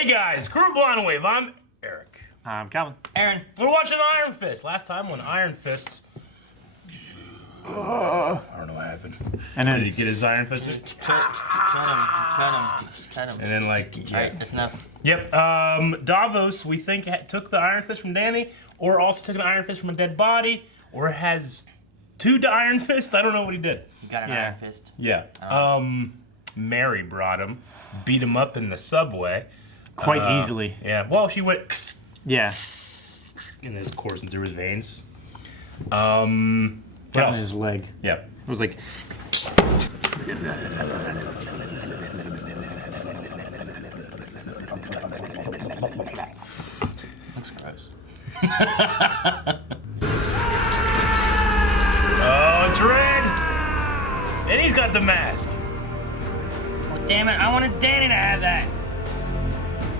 Hey guys, Crew Blonde Wave, I'm Eric. I'm Calvin. Aaron. We're watching Iron Fist. Last time when Iron Fists... I don't know what happened. And then Did he get his Iron Fist? Cut him. And then like, yeah. Alright, that's enough. Yep, Davos, we think, took the Iron Fist from Danny, or also took an Iron Fist from a dead body, or has two Iron Fists. I don't know what he did. You got an Iron Fist. Yeah. Mary brought him, beat him up in the subway. quite easily. Yeah, well, she went... Yeah. And it's coursing through his veins. What Got in else? his leg. Yeah. It was like... Looks gross. Oh, it's red! And he's got the mask. Well, damn it, I wanted Danny to have that.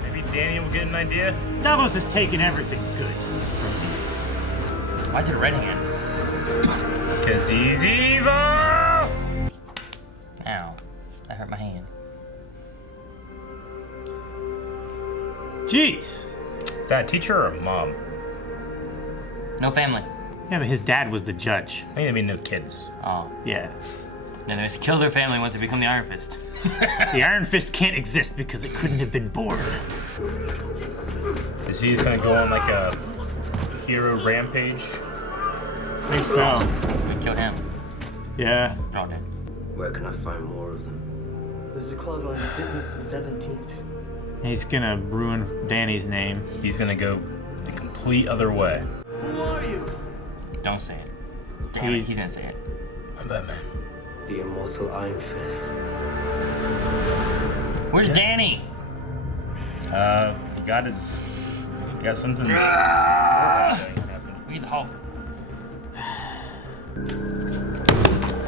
Maybe Danny will get an idea. Davos has taken everything good from me. Why is it a red hand? Cause he's evil! Ow, that hurt my hand. Jeez. Is that a teacher or a mom? No family. Yeah, but his dad was the judge. I mean no kids. Oh. Yeah. No, they just kill their family once they become the Iron Fist. The Iron Fist can't exist because it couldn't have been born. Is he just gonna go on like a hero rampage? I think so. We killed him. Yeah. Oh, dead. Where can I find more of them? There's a club on Ditmas and 17th. He's gonna ruin Danny's name. He's gonna go the complete other way. Who are you? Don't say it. Damn it, he's gonna say it. I'm Batman. The immortal Iron Fist. Where's Danny? He got his... He got something... We need the Hulk.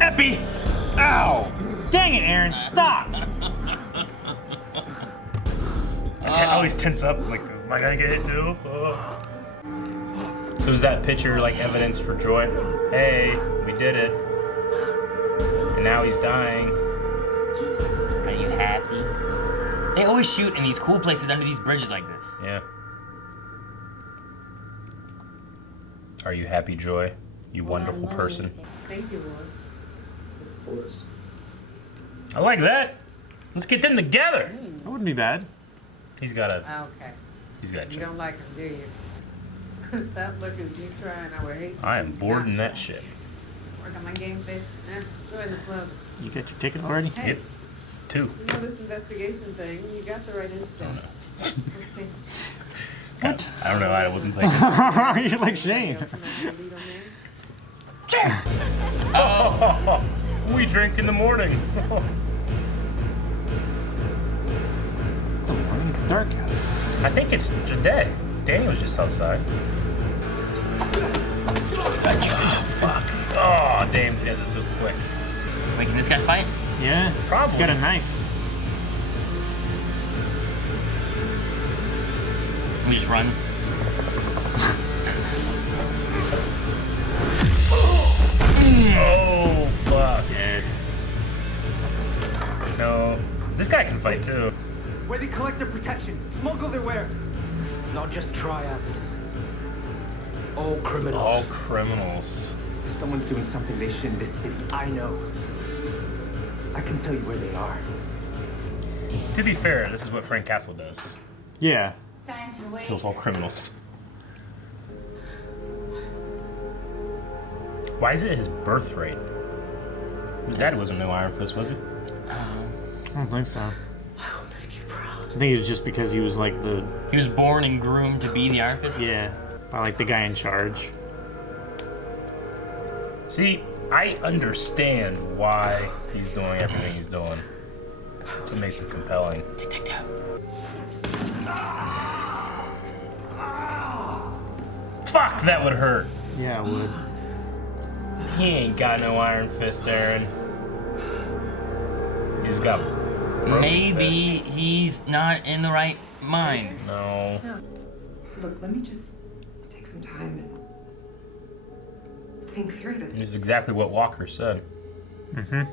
Epi! Ow! Dang it, Aaron, stop! I always tense up, like, am I gonna get it too? So is that picture like evidence for joy? Hey, we did it. And now he's dying. Are you happy? They always shoot in these cool places under these bridges like this. Yeah. Are you happy, Joy? You wonderful person. Thank you, Lord. Of course. I like that. Let's get them together. That wouldn't be bad. He's got a... Okay. He's got a You don't like him, do you? That look is you trying. I would hate to I see am you bored in not that try. shit. Work on my game face. Go in the club. You got your ticket already? Hey, Yep. 2. you know this investigation thing. You got the right instincts. We'll see. What? I don't know. I wasn't thinking. You're like Shane. Oh, we drink in the morning. It's dark out. I think it's today. Danny was just outside. Fuck. Oh, damn, he does it so quick. Wait, can this guy fight? Yeah, Probably. He's got a knife. He just runs. Oh, fuck. Dead. No. This guy can fight too. Where they collect their protection, smuggle their wares. Not just triads. All criminals. All criminals. Someone's doing something they shouldn't in this city. I know. I can tell you where they are. To be fair, this is what Frank Castle does. Yeah. Time to wait. Kills all criminals. Why is it his birthright? His dad wasn't no Iron Fist, was he? I don't think so. I will make you proud. I think it was just because he was like the... He was born and groomed to be the Iron Fist? Yeah. By like the guy in charge. See, I understand why he's doing everything he's doing. So it makes him compelling. Detective. Fuck, that would hurt. Yeah, it would. He ain't got no Iron Fist, Aaron. He's got broken Maybe fist. he's not in the right mind. No. Look, let me just take some time and think through this. It's exactly what Walker said. Mm-hmm.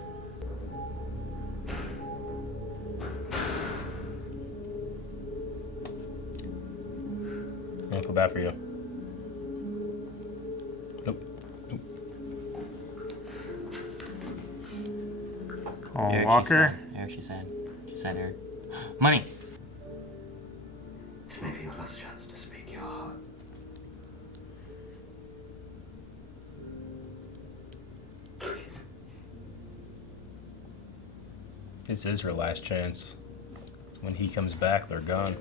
I feel bad for you. Nope. Oh, Eric, Walker. Eric, she said. She said, Eric. Money. This may be your last chance to speak your heart. Please. This is her last chance. When he comes back, they're gone.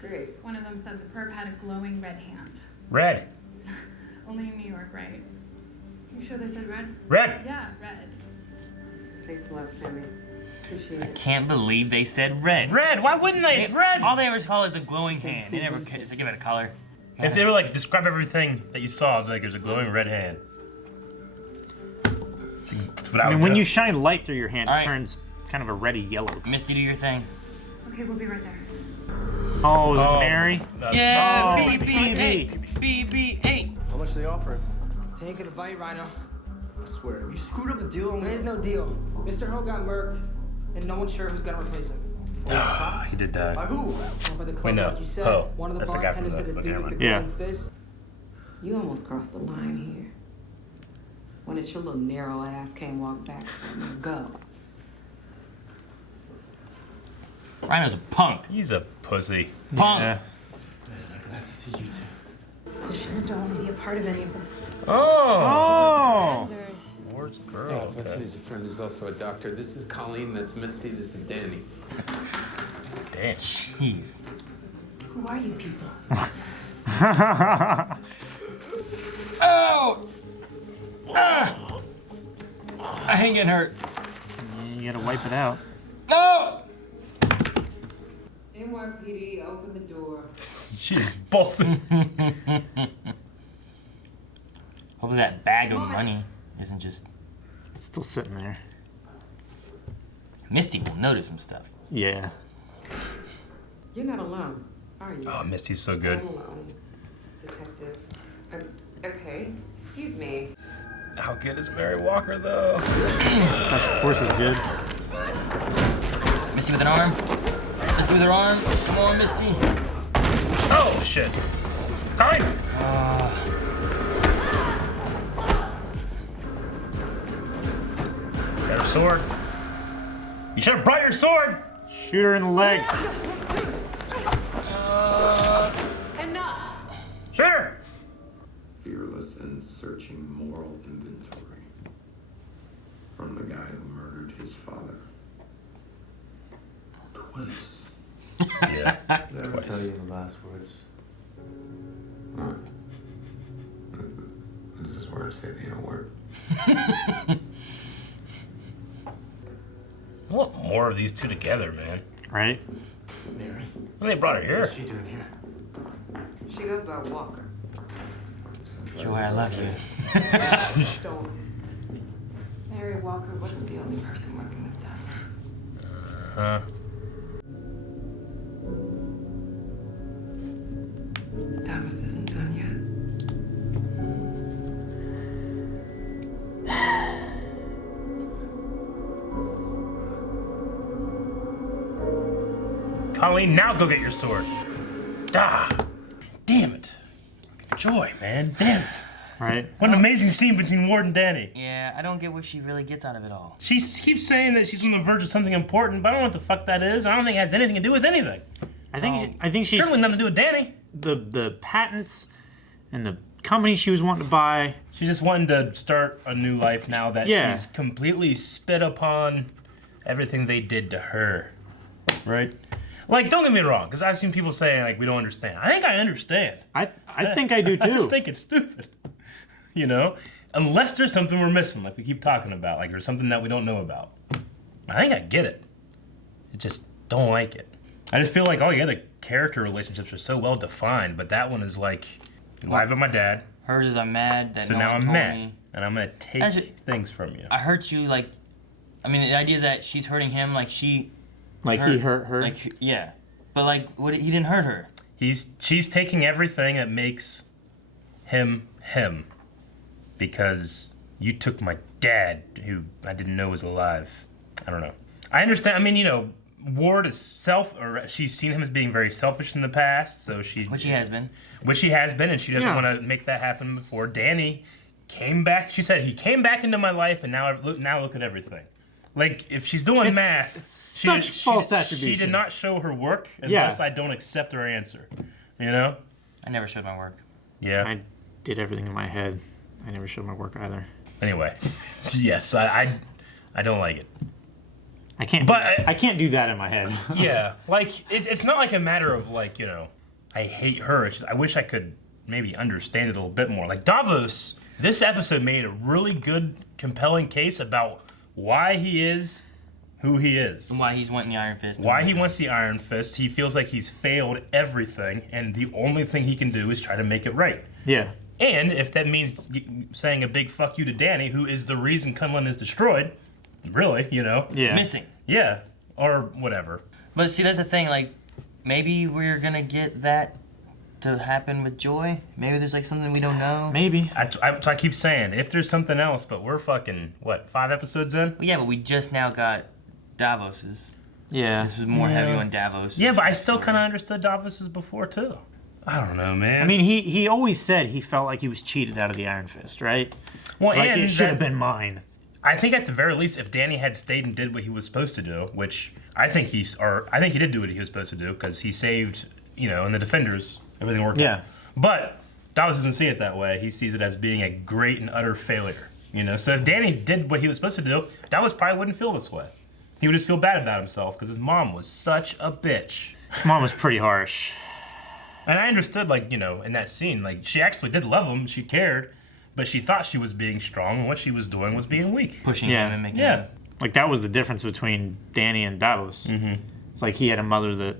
Great. One of them said the perp had a glowing red hand. Red. Only in New York, right? You sure they said red? Red. Yeah, red. Thanks a lot, Sammy. Appreciate I it. can't believe they said red. Red. Why wouldn't they? It's red. All they ever call is a glowing hand. They never just give it a color. If they were like, describe everything that you saw, like there's a glowing red hand. That's what I mean, would when do. you shine light through your hand, All it right. turns kind of a reddy yellow. Misty, do your thing. Okay, we'll be right there. Oh, is it Oh. Mary? Yeah, Oh, BB-8. BB-8. How much they offering? They ain't gonna bite, Rhino. I swear, you screwed up the deal. There's no deal. Mr. Ho got murked, and no one's sure who's gonna replace him. He did die. By who? Over the club, Wait, no. like you said, Ho. one of the That's the guy from bartenders the said a book, dude never with the mind. glowing fist. You almost crossed the line here. When did your little narrow ass can't walk back from you? Go. Rhino's a punk. He's a pussy. Punk. Yeah. Glad to see you too. Kushins don't want to be a part of any of this. Oh. Oh! Ward's Yeah, girl. that's Okay. he's a friend who's also a doctor. This is Colleen, that's Misty, this is Danny. Damn. Jeez. Who are you people? Oh! Ah! I ain't getting hurt. You gotta wipe it out. No! NYPD, open the door. She's bolting. Hopefully that bag of money isn't just... It's still sitting there. Misty will notice some stuff. Yeah. You're not alone, are you? Oh, Misty's so good. I'm alone, detective. Okay, excuse me. How good is Mary Walker, though? Special Force is good. Misty with an arm. Misty with her arm. Come on, Misty. Oh, shit. Colleen! Got her sword. You should have brought your sword! Shoot her in the leg. Enough! Shoot her! Fearless and searching moral inventory. From the guy who murdered his father. Twice. Yeah, Did I ever tell you the last words? This is where to say the N-word. I want more of these two together, man. Right? Mary, When they brought her here. what's she doing here? She goes by Walker. Joy, I love you. Don't. Mary Walker wasn't the only person working with Davos. Huh? Davos isn't done yet. Colleen, now go get your sword. Ah! Damn it. Joy, man. Damn it. Right? What an amazing scene between Ward and Danny. Yeah, I don't get what she really gets out of it all. She keeps saying that she's on the verge of something important, but I don't know what the fuck that is. I don't think it has anything to do with anything. I think she Certainly nothing to do with Danny. the patents and the company she was wanting to buy. She's just wanting to start a new life now that she's completely spit upon everything they did to her. Right? Like, don't get me wrong, because I've seen people saying, like, we don't understand. I think I understand. I think I do too. I just think it's stupid. You know? Unless there's something we're missing, like we keep talking about, like there's something that we don't know about. I think I get it. I just don't like it. I just feel like all the other character relationships are so well defined, but that one is like, you lied about my dad, Hers is I'm mad that so no now one I'm told mad, me. and I'm gonna take Actually, things from you. I hurt you, like... I mean, the idea is that she's hurting him like she... Like he hurt her. Like, yeah. But, like, he didn't hurt her. She's taking everything that makes him him, because you took my dad, who I didn't know was alive. I don't know. I understand. I mean, you know, Ward is she's seen him as being very selfish in the past, so Which he has been. and she doesn't want to make that happen before. Danny came back. She said he came back into my life, and now look at everything. Like if she's doing math, it's false attribution. She did not show her work unless I don't accept her answer. You know? I never showed my work. Yeah. I did everything in my head. I never showed my work either. Anyway, yes, I don't like it. I can't do that in my head. Yeah, like it's not like a matter of like, you know, I hate her. It's just, I wish I could maybe understand it a little bit more. Like Davos, this episode made a really good, compelling case about why he is who he is. And why he's wanting the Iron Fist. Why he wants the Iron Fist. He feels like he's failed everything, and the only thing he can do is try to make it right. Yeah. And if that means saying a big fuck you to Danny, who is the reason Kunlun is destroyed, really, you know? Yeah. Missing. Yeah, or whatever. But see, that's the thing, like, maybe we're gonna get that to happen with Joy. Maybe there's like something we don't know. Maybe. I keep saying, if there's something else, but we're fucking, 5 episodes in? Well, yeah, but we just now got Davos's. Yeah. This was more heavy on Davos. Yeah, but I still kind of understood Davos's before, too. I don't know, man. I mean, he always said he felt like he was cheated out of the Iron Fist, right? Well, Like, and it should have been mine. I think at the very least, if Danny had stayed and did what he was supposed to do, which I think he did do what he was supposed to do, because he saved, you know, and the defenders, everything worked out. But Davos doesn't see it that way. He sees it as being a great and utter failure, you know? So if Danny did what he was supposed to do, Davos probably wouldn't feel this way. He would just feel bad about himself, because his mom was such a bitch. Mom was pretty harsh. And I understood, like, you know, in that scene, like, she actually did love him, she cared, but she thought she was being strong, and what she was doing was being weak. Pushing him and making him. Like, that was the difference between Danny and Davos. Mm-hmm. It's like he had a mother that,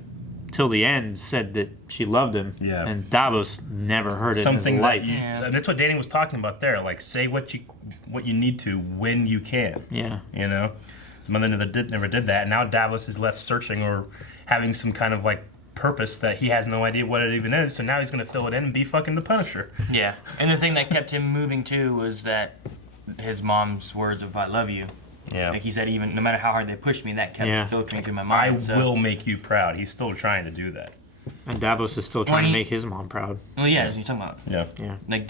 till the end, said that she loved him. Yeah. And Davos never heard it Something in his life. and that's what Danny was talking about there. Like, say what you need to when you can. Yeah. You know? His mother never did that, and now Davos is left searching or having some kind of, like, purpose that he has no idea what it even is, so now he's gonna fill it in and be fucking the Punisher. Yeah. And the thing that kept him moving too was that his mom's words of "I love you." Yeah. Like he said, even no matter how hard they pushed me, that kept filtering through my mind. I will make you proud. He's still trying to do that. And Davos is still trying to make his mom proud. Well, yeah, that's what you're talking about. Yeah. Yeah. Like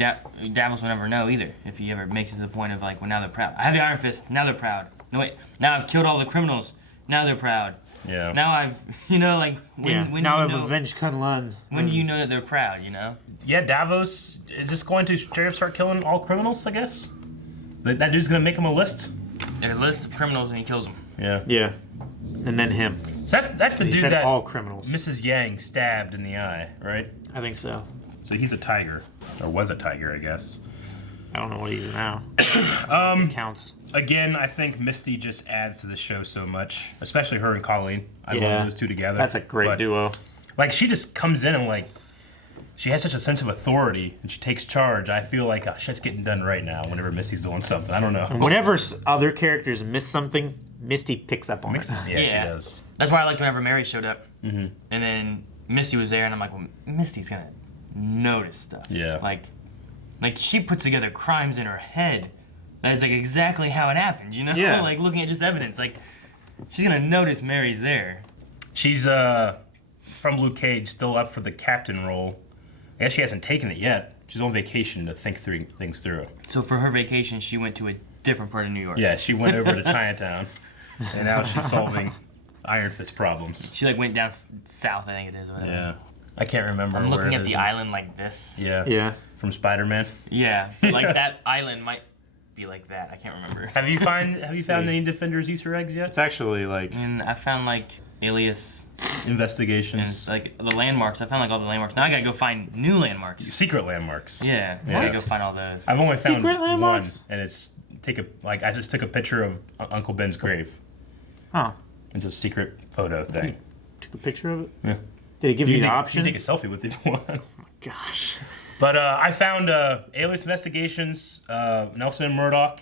Davos will never know either if he ever makes it to the point of like, well, now they're proud. I have the Iron Fist. Now they're proud. No wait, now I've killed all the criminals. Now they're proud. Yeah. Now I've, you know, like when now do I've you know, avenged Kunlun. When do you know that they're proud? You know. Yeah, Davos is just going to straight up start killing all criminals, I guess. That dude's gonna make him a list. A list of criminals and he kills them. Yeah. Yeah. And then him. So that's the He dude said that all criminals. Mrs. Yang stabbed in the eye, right? I think so. So he's a tiger, or was a tiger, I guess. I don't know what he is now. It counts. Again, I think Misty just adds to the show so much, especially her and Colleen. I love those two together. That's a great duo. Like, she just comes in and, like, she has such a sense of authority, and she takes charge. I feel like shit's getting done right now whenever Misty's doing something. I don't know. And whenever other characters miss something, Misty picks up on it. Yeah, she does. That's why I liked whenever Mary showed up. Mm-hmm. And then Misty was there, and I'm like, well, Misty's gonna notice stuff. Yeah. Like she puts together crimes in her head. That is like exactly how it happened, you know? Yeah. Like looking at just evidence. Like she's gonna notice Mary's there. She's from Luke Cage, still up for the captain role. I guess she hasn't taken it yet. She's on vacation to think things through. So for her vacation, she went to a different part of New York. Yeah, she went over to Chinatown, and now she's solving Iron Fist problems. She like went down south, I think it is. Or whatever. Yeah, I can't remember. I'm looking where at the island like this. Yeah. Yeah. From Spider-Man. Yeah, but like that island might be like that. I can't remember. Have you found any Defenders Easter eggs yet? It's actually like. And I found like Alias. Investigations. And, like the landmarks. I found like all the landmarks. Now I gotta go find new landmarks. Secret landmarks. Yeah, I gotta go find all those. I've only found landmarks? one, and it's I just took a picture of Uncle Ben's grave. Huh. It's a secret photo thing. Took a picture of it? Yeah. Did it give you the You option? can take a selfie with it if you want. Oh my gosh. But I found Alias Investigations, Nelson and Murdoch,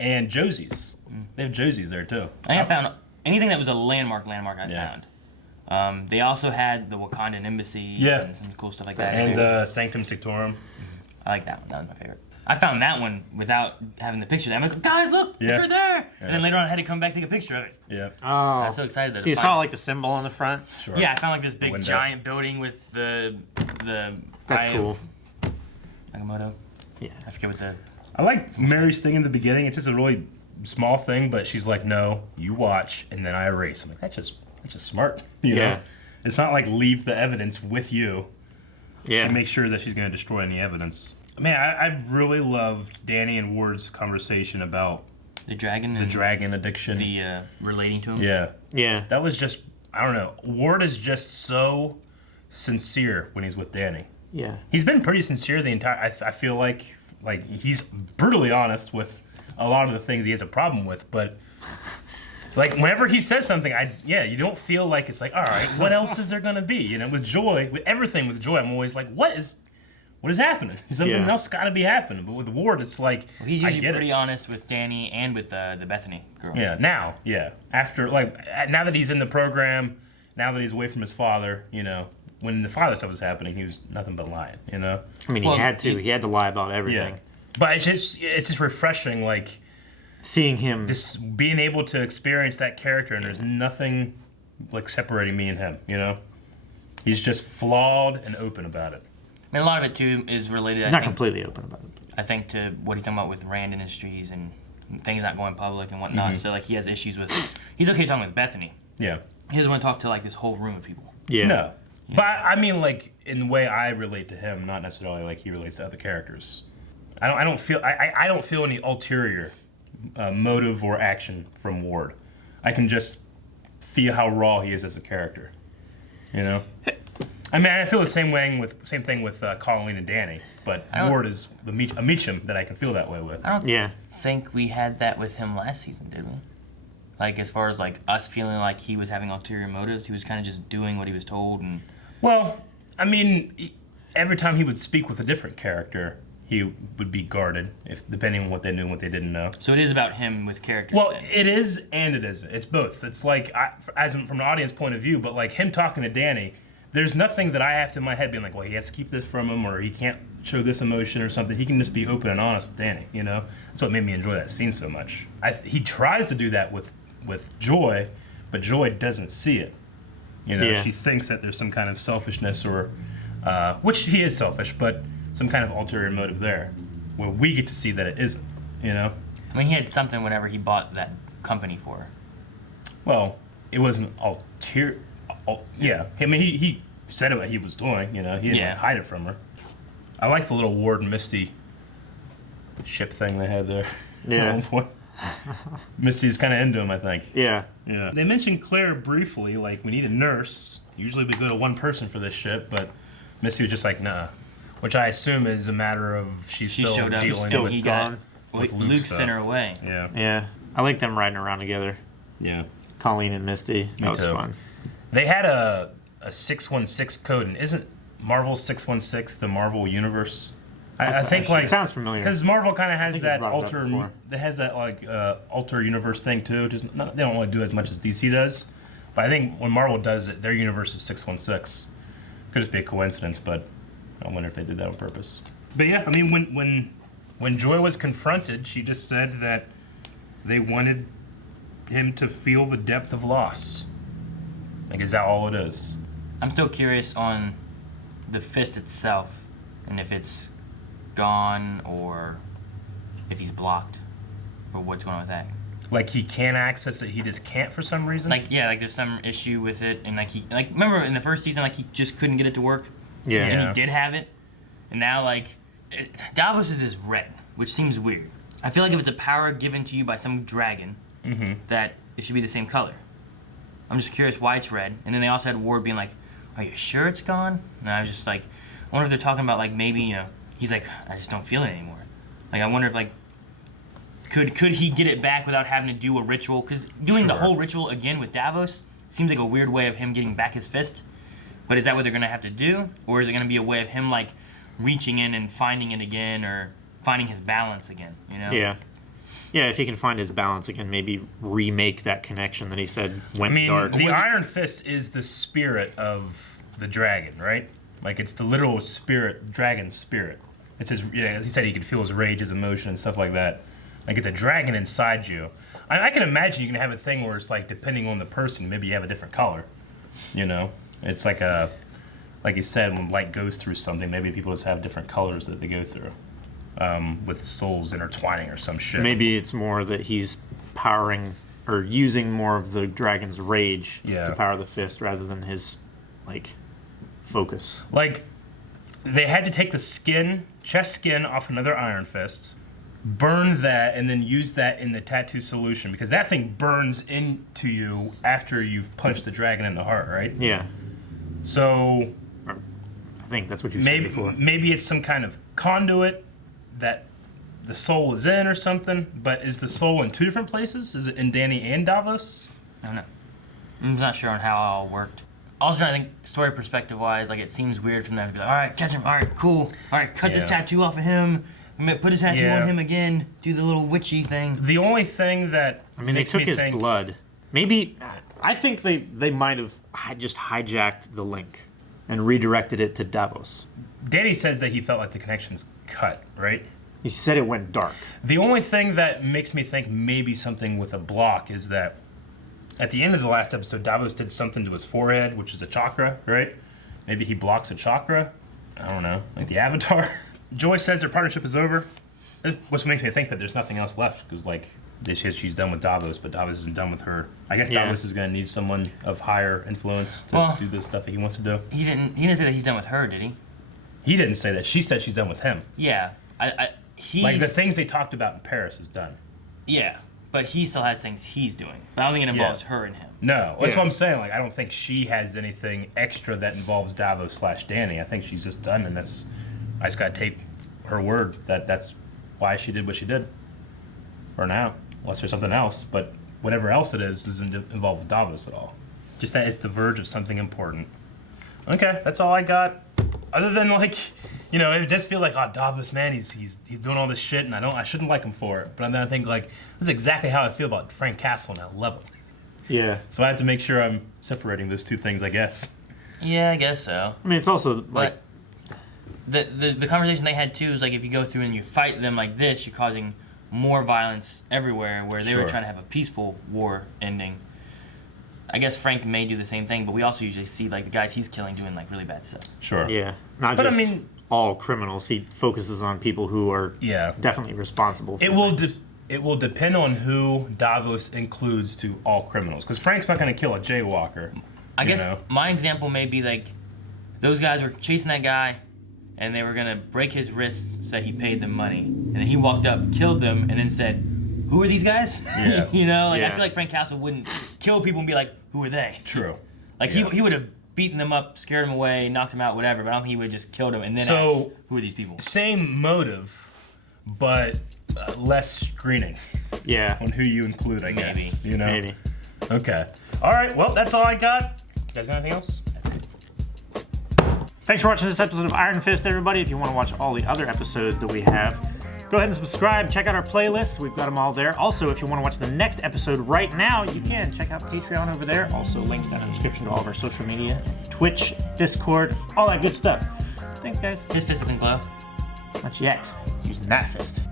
and Josie's. They have Josie's there too. I have found anything that was a landmark I found. They also had the Wakandan embassy and some cool stuff like that. And Sanctum Sanctorum. I like that one. That was my favorite. I found that one without having the picture there. I'm like, guys, look, Yeah. it's right there. Yeah. And then later on, I had to come back take a picture of it. Yeah. Oh. I was so excited that So you I saw like the symbol on the front? Sure. Yeah, I found like this big window. giant building with the That's eye cool. of Agamotto. Yeah. I forget what the. I like Mary's thing in the beginning. It's just a really small thing, but she's like, "No, you watch, and then I erase." I'm like, "That's just smart." You Yeah. know? It's not like leave the evidence with you. Yeah. To make sure that she's going to destroy any evidence. Man, I really loved Danny and Ward's conversation about The dragon. the dragon addiction. The relating to him. Yeah. Yeah. That was just, I don't know. Ward is just so sincere when he's with Danny. Yeah. He's been pretty sincere the entire. I feel like he's brutally honest with a lot of the things he has a problem with, but like whenever he says something, you don't feel like it's like, all right, what else is there gonna be? You know, with Joy, with everything with Joy, I'm always like, what is happening? Something Yeah. else got to be happening. But with Ward, it's like Well, he's I usually get pretty it. honest with Danny and with the Bethany girl. Yeah, now, after now that he's in the program, now that he's away from his father, you know, when the father stuff was happening, he was nothing but lying, you know. I mean, Well, he had to. He had to lie about everything. Yeah, but it's just refreshing, like Seeing him. just being able to experience that character, and there's nothing like separating me and him, you know. He's just flawed and open about it. I mean, a lot of it too is related. He's I not think, completely open about it. I think to what he's talking about with Rand Industries and things not going public and whatnot. Mm-hmm. So like he has issues with. He's okay talking with Bethany. Yeah. He doesn't want to talk to like this whole room of people. Yeah. No. But I mean, like in the way I relate to him, not necessarily like he relates to other characters. I don't feel any ulterior motive or action from Ward. I can just feel how raw he is as a character. You know. I mean, I feel the same thing with Colleen and Danny, but Ward is a Meacham that I can feel that way with. I don't Yeah. think we had that with him last season, did we? Like as far as like us feeling like he was having ulterior motives, he was kind of just doing what he was told and. Well, I mean, every time he would speak with a different character, he would be guarded, if depending on what they knew and what they didn't know. So it is about him with characters. Well, then. it is and it isn't. It's both. It's like, from an audience point of view, but like him talking to Danny, there's nothing that I have to in my head being like, well, he has to keep this from him, or he can't show this emotion or something. He can just be open and honest with Danny, you know? That's what made me enjoy that scene so much. He tries to do that with Joy, but Joy doesn't see it. You know, Yeah. she thinks that there's some kind of selfishness or, which he is selfish, but some kind of ulterior motive there, where we get to see that it isn't, you know? I mean, he had something whenever he bought that company for her. Well, it wasn't ulterior. Yeah, I mean, he said what he was doing, you know? He didn't like, hide it from her. I like the little Ward and Misty ship thing they had there. Yeah. At one point. Misty's kind of into him, I think. Yeah. Yeah. They mentioned Claire briefly, like, we need a nurse. Usually we go to one person for this ship, but Misty was just like, nah. Which I assume is a matter of she showed still up. dealing She's still with, he got. with Luke Luke sent her away. Yeah. Yeah. I like them riding around together. Yeah. Colleen and Misty. That was too. fun. They had a 616 code, and isn't Marvel 616 the Marvel universe? I think like it sounds familiar. because Marvel kind of has think that you brought it up alter. before. It has that like alter universe thing too. Just they don't really do as much as DC does, but I think when Marvel does it, their universe is 616. Could just be a coincidence, but I wonder if they did that on purpose. But yeah, I mean when Joy was confronted, she just said that they wanted him to feel the depth of loss. Like, is that all it is? I'm still curious on the fist itself, and if it's gone or if he's blocked, or what's going on with that. Like he can access it, he just can't for some reason. Like like there's some issue with it, and like remember in the first season like he just couldn't get it to work. Yeah. And he did have it, and now like Davos is red, which seems weird. I feel like if it's a power given to you by some dragon, that it should be the same color. I'm just curious why it's red. And then they also had Ward being like, "Are you sure it's gone?" And I was just like, I wonder if they're talking about like maybe he's like, I just don't feel it anymore. Like I wonder if like could he get it back without having to do a ritual? Because doing the whole ritual again with Davos seems like a weird way of him getting back his fist. But is that what they're gonna have to do, or is it gonna be a way of him like reaching in and finding it again, or finding his balance again? You know? Yeah. Yeah, if he can find his balance again, maybe remake that connection that he said went dark. The Iron Fist is the spirit of the dragon, right? Like it's the literal spirit, dragon spirit. It's his. Yeah, he said he could feel his rage, his emotion, and stuff like that. Like it's a dragon inside you. I can imagine you can have a thing where it's like depending on the person, maybe you have a different color. You know, it's like you said, when light goes through something, maybe people just have different colors that they go through, with souls intertwining or some shit. Maybe it's more that he's powering or using more of the dragon's rage to power the fist rather than his focus. Like they had to take the chest skin off another Iron Fist, burn that, and then use that in the tattoo solution because that thing burns into you after you've punched the dragon in the heart, right? Yeah. So I think that's what you said before. Maybe it's some kind of conduit that the soul is in or something, but is the soul in two different places? Is it in Danny and Davos? I don't know. I'm not sure on how it all worked. Also, I think story perspective wise, like it seems weird for them to be like, all right, catch him, all right, cool, all right, cut this tattoo off of him, put his tattoo on him again, do the little witchy thing. The only thing that they took his blood. Maybe I think they might have just hijacked the link and redirected it to Davos. Danny says that he felt like the connection's cut, right? He said it went dark. The only thing that makes me think maybe something with a block is that at the end of the last episode, Davos did something to his forehead, which is a chakra, right? Maybe he blocks a chakra. I don't know, like the Avatar. Joy says their partnership is over, which makes me think that there's nothing else left, because she's done with Davos, but Davos isn't done with her. I guess Davos is going to need someone of higher influence to do the stuff that he wants to do. He didn't say that he's done with her, did he? He didn't say that. She said she's done with him. Yeah. Like the things they talked about in Paris is done. Yeah, but he still has things he's doing. But I don't think it involves her and him. No, that's what I'm saying. Like, I don't think she has anything extra that involves Davos/Danny. I think she's just done, and I just got to take her word that that's why she did what she did. For now, unless there's something else, but whatever else it is doesn't involve Davos at all. Just that it's the verge of something important. Okay, that's all I got. Other than it does feel like, Davos, man, he's doing all this shit, and I shouldn't like him for it. But then I think this is exactly how I feel about Frank Castle on that level. Yeah. So I have to make sure I'm separating those two things, I guess. Yeah, I guess so. I mean, it's also but the conversation they had too is if you go through and you fight them like this, you're causing more violence everywhere. Where they were trying to have a peaceful war ending. I guess Frank may do the same thing, but we also usually see the guys he's killing doing really bad stuff. Sure. Yeah. Not just all criminals. He focuses on people who are definitely responsible for It will depend on who Davos includes to all criminals. Because Frank's not going to kill a jaywalker. I guess my example may be those guys were chasing that guy, and they were going to break his wrists so that he paid them money. And then he walked up, killed them, and then said, who are these guys? Yeah. I feel like Frank Castle wouldn't kill people and be like, who are they? True. He would have beaten them up, scared them away, knocked them out, whatever, but I don't think he would have just killed them and then asked, who are these people? Same motive, but less screening. Yeah. On who you include, I guess. Maybe. Maybe. Okay. All right, well, that's all I got. You guys got anything else? Thanks for watching this episode of Iron Fist, everybody. If you want to watch all the other episodes that we have, go ahead and subscribe. Check out our playlist. We've got them all there. Also, if you want to watch the next episode right now, you can. Check out Patreon over there. Also, links down in the description to all of our social media, Twitch, Discord, all that good stuff. Thanks, guys. His fist doesn't glow. Not yet. He's using that fist.